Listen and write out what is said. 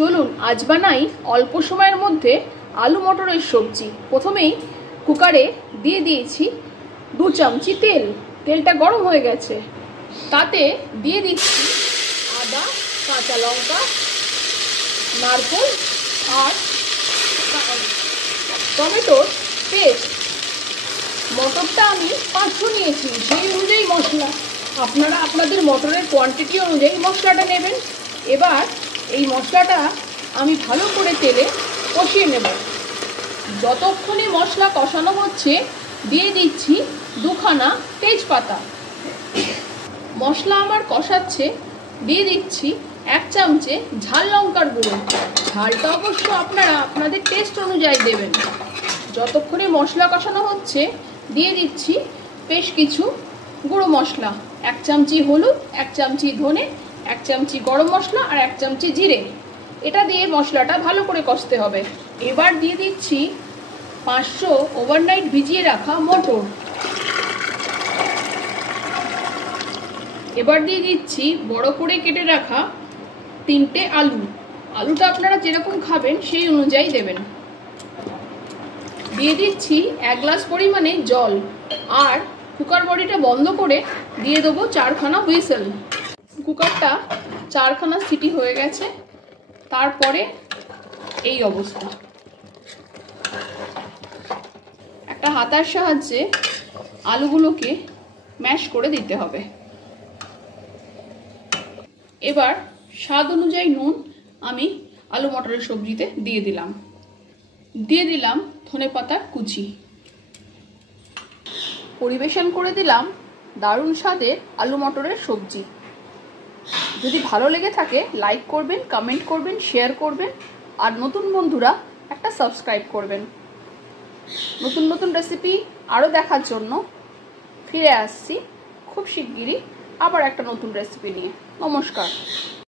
চলুন আজ বানাই অল্প সময়ের মধ্যে আলু মটরের সবজি। প্রথমেই কুকারে দিয়ে দিয়েছি 2 চামচি তেল। তেলটা গরম হয়ে গেছে, তাতে দিয়ে দিচ্ছি আদা, কাঁচা লঙ্কা, নারকেল আর টমেটোর পেস্ট। মটরটা আমি 500 নিয়েছি, সেই অনুযায়ী মশলা আপনারা আপনাদের মটরের কোয়ান্টিটি অনুযায়ী মশলাটা নেবেন। এবার এই মশলাটা আমি ভালো করে তেলে কষিয়ে নেব। যতক্ষণে মশলা কষানো হচ্ছে দিয়ে দিচ্ছি 2খানা তেজপাতা। মশলা আমার কষাচ্ছে, দিয়ে দিচ্ছি 1 চামচে ঝাল লঙ্কার গুঁড়ো। ঝালটা অবশ্য আপনারা আপনাদের টেস্ট অনুযায়ী দেবেন। যতক্ষণে মশলা কষানো হচ্ছে দিয়ে দিচ্ছি বেশ কিছু গুঁড়ো মশলা। 1 চামচি হলুদ, 1 চামচি ধনে, 1 চামচি গরম মশলা আর 1 চামচি জিরে। এটা দিয়ে মশলাটা ভালো করে কষতে হবে। এবার দিয়ে দিচ্ছি 500 ওভারনাইট ভিজিয়ে রাখা মটর। এবার দিয়ে দিচ্ছি বড় করে কেটে রাখা 3টে আলু। আলুটা আপনারা যেরকম খাবেন সেই অনুযায়ী দেবেন। দিয়ে দিচ্ছি 1 গ্লাস পরিমাণে জল আর কুকার বডিটা বন্ধ করে দিয়ে দেবো 4খানা হুইসেল। কুকারটা 4খানা সিটি হয়ে গেছে, তারপরে এই অবস্থা। একটা হাতার সাহায্যে আলুগুলোকে ম্যাশ করে দিতে হবে। এবার স্বাদ অনুযায়ী নুন আমি আলু মটরের সবজিতে দিয়ে দিলাম ধনেপাতার কুচি। পরিবেশন করে দিলাম দারুণ স্বাদের আলু মটরের সবজি। যদি ভালো লেগে থাকে লাইক করবেন, কমেন্ট করবেন, শেয়ার করবেন আর নতুন বন্ধুরা একটা সাবস্ক্রাইব করবেন। নতুন নতুন রেসিপি আরও দেখার জন্য ফিরে আসছি খুব শিগগিরই আবার একটা নতুন রেসিপি নিয়ে। নমস্কার।